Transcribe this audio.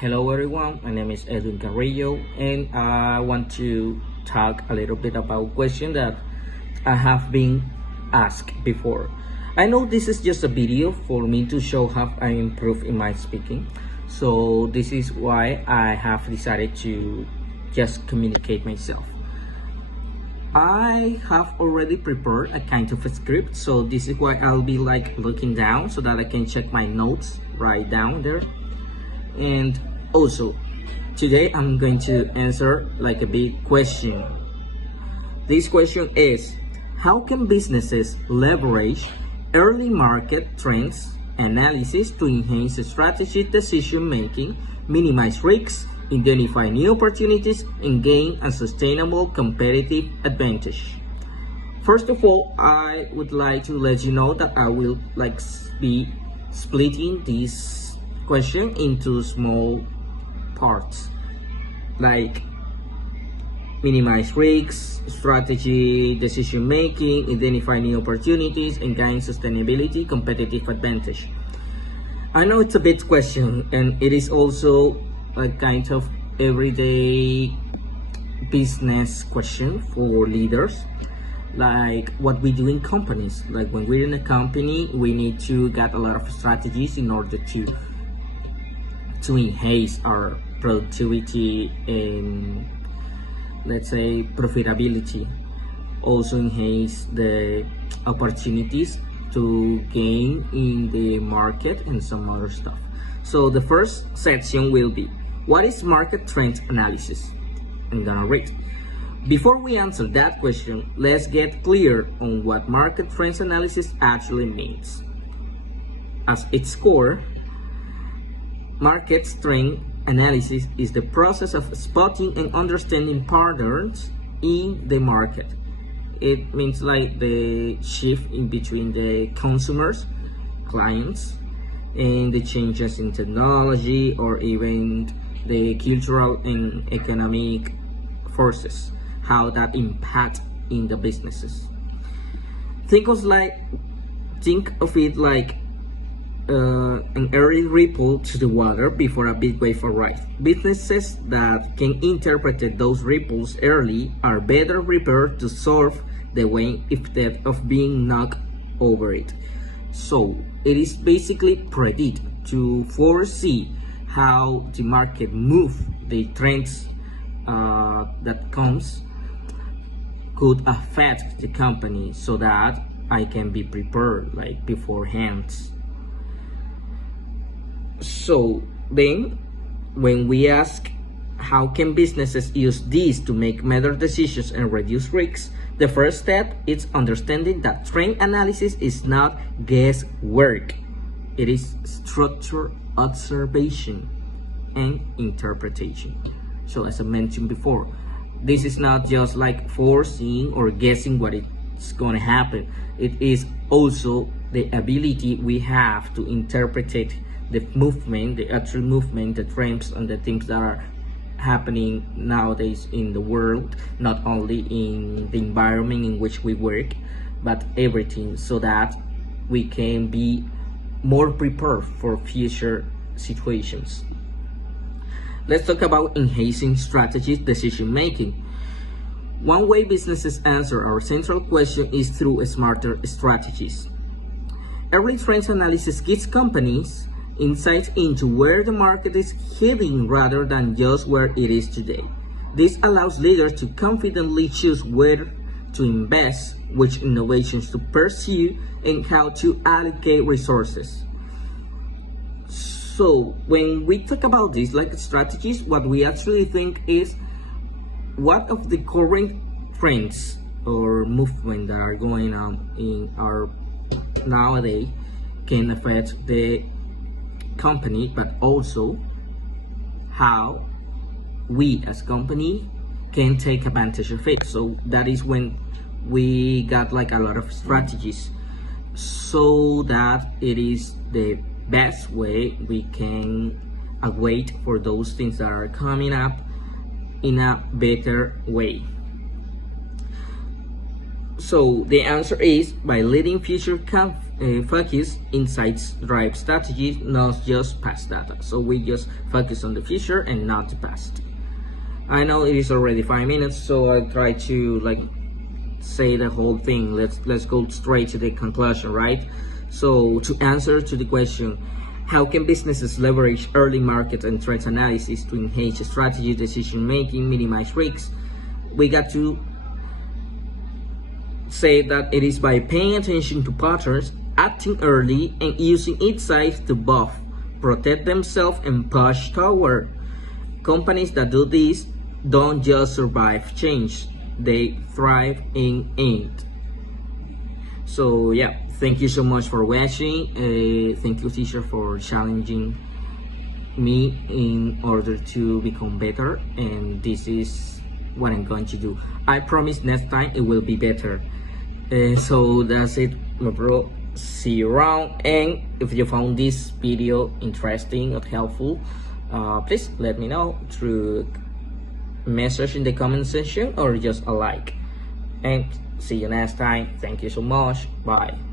Hello everyone, my name is Edwin Carrillo and I want to talk a little bit about a question that I have been asked before. I know this is just a video for me to show how I improve in my speaking. So this is why I have decided to just communicate myself. I have already prepared a kind of a script, so this is why I'll be like looking down so that I can check my notes right down there. And also, today I'm going to answer like a big question. This question is, how can businesses leverage early market trends analysis to enhance strategic decision making, minimize risks, identify new opportunities, and gain a sustainable competitive advantage? First of all, I would like to let you know that I will be splitting this question into small parts, like minimize risks, strategy, decision making, identify new opportunities, and gain sustainability, competitive advantage. I know it's a big question, and it is also a kind of everyday business question for leaders, like what we do in companies. Like when we're in a company, we need to get a lot of strategies in order to enhance our productivity and, let's say, profitability. Also enhance the opportunities to gain in the market and some other stuff. So the first section will be, what is market trend analysis? I'm gonna read. Before we answer that question, let's get clear on what market trends analysis actually means. At its core, market trend analysis is the process of spotting and understanding patterns in the market. It means like the shift in between the consumers, clients, and the changes in technology or even the cultural and economic forces, how that impact in the businesses. Think of it like an early ripple to the water before a big wave arrives. Businesses that can interpret those ripples early are better prepared to surf the wave instead of being knocked over it. So it is basically predict, to foresee how the market move, the trends that comes could affect the company, so that I can be prepared like beforehand. So then, when we ask how can businesses use this to make better decisions and reduce risks, the first step is understanding that trend analysis is not guesswork. It is structured observation and interpretation. So as I mentioned before, this is not just like foreseeing or guessing what it's going to happen. It is also the ability we have to interpret the movement, the actual movement, the trends and the things that are happening nowadays in the world, not only in the environment in which we work, but everything, so that we can be more prepared for future situations. Let's talk about enhancing strategic decision making. One way businesses answer our central question is through smarter strategies. Early trends analysis gives companies insights into where the market is heading rather than just where it is today. This allows leaders to confidently choose where to invest, which innovations to pursue, and how to allocate resources. So when we talk about this, like strategies, what we actually think is what of the current trends or movement that are going on in our nowadays can affect the company, but also how we as company can take advantage of it. So that is when we got like a lot of strategies, so that it is the best way we can wait for those things that are coming up in a better way. So the answer is by leading future focus insights drive strategy, not just past data. So we just focus on the future and not the past. I know it is already 5 minutes, so I try to like say the whole thing. Let's go straight to the conclusion, right? So to answer to the question, how can businesses leverage early market and trends analysis to enhance strategy, decision making, minimize risks? We got to say that it is by paying attention to patterns, acting early, and using insights to both protect themselves and push toward. Companies that do this don't just survive change, they thrive in it. So yeah, thank you so much for watching. Thank you, teacher, for challenging me in order to become better, and this is what I'm going to do. I promise next time it will be better. So that's it, my bro. See you around, and if you found this video interesting or helpful, please let me know through message in the comment section or just a like. And see you next time. Thank you so much. Bye.